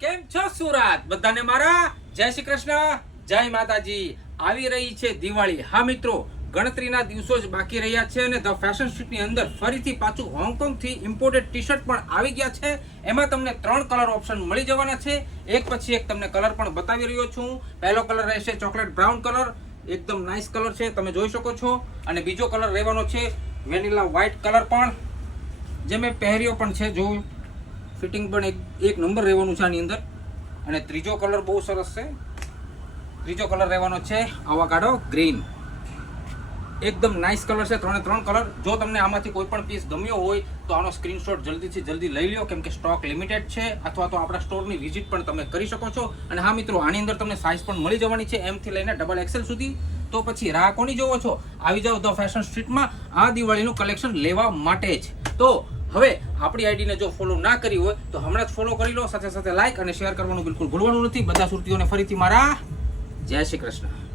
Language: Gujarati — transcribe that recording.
કેમ છો સુરત? બધાને મારા જય શ્રી કૃષ્ણ, જય માતાજી. આવી રહી છે દિવાળી. હા મિત્રો, ગણતરીના દિવસો જ બાકી રહ્યા છે અને ધ ફેશન સ્ટ્રીટની અંદર ફરીથી પાછું હોંગકોંગ થી ઇમ્પોર્ટેડ ટી શર્ટ પણ આવી ગયા છે. એમાં તમને 3 કલર ઓપ્શન મળી જવાના છે. એક પછી એક તમને કલર પણ બતાવી રહ્યો છું. પહેલો કલર રહેશે ચોકલેટ બ્રાઉન કલર, એકદમ નાઇસ કલર છે, તમે જોઈ શકો છો. અને બીજો કલર રહેવાનો છે વેનીલા વ્હાઇટ કલર, પણ જે મેં પહેર્યો પણ છે, જો ફિટિંગ પણ એક નંબર રહેવાનું છે આની અંદર. અને ત્રીજો કલર બહુ સરસ છે. ત્રીજો કલર રહેવાનો છે આવાકાડો ગ્રીન, એકદમ નાઇસ કલર છે. 3 કલર. જો તમને આમાંથી કોઈ પણ પીસ ગમ્યો હોય તો આનો સ્ક્રીનશોટ જલ્દીથી જલ્દી લઈ લો, કેમ કે સ્ટોક લિમિટેડ છે. અથવા તો આપણા સ્ટોરની વિઝિટ પણ તમે કરી શકો છો. અને હા મિત્રો, આની અંદર તમને સાઇઝ પણ મળી જવાની છે, M થી લઈને XXL સુધી. તો પછી રાહ કોની જોવો છો? આવી જાઓ ધ ફેશન સ્ટ્રીટમાં આ દિવાળીનું કલેક્શન લેવા માટે જ. તો હવે આપણી આઈડીને જો ફોલો ના કરી હોય તો હમણાં જ ફોલો કરી લો. સાથે સાથે લાઈક અને શેર કરવાનું બિલકુલ ભૂલવાનું નથી. બધા સુરતીઓને ફરીથી મારા જય શ્રી કૃષ્ણ.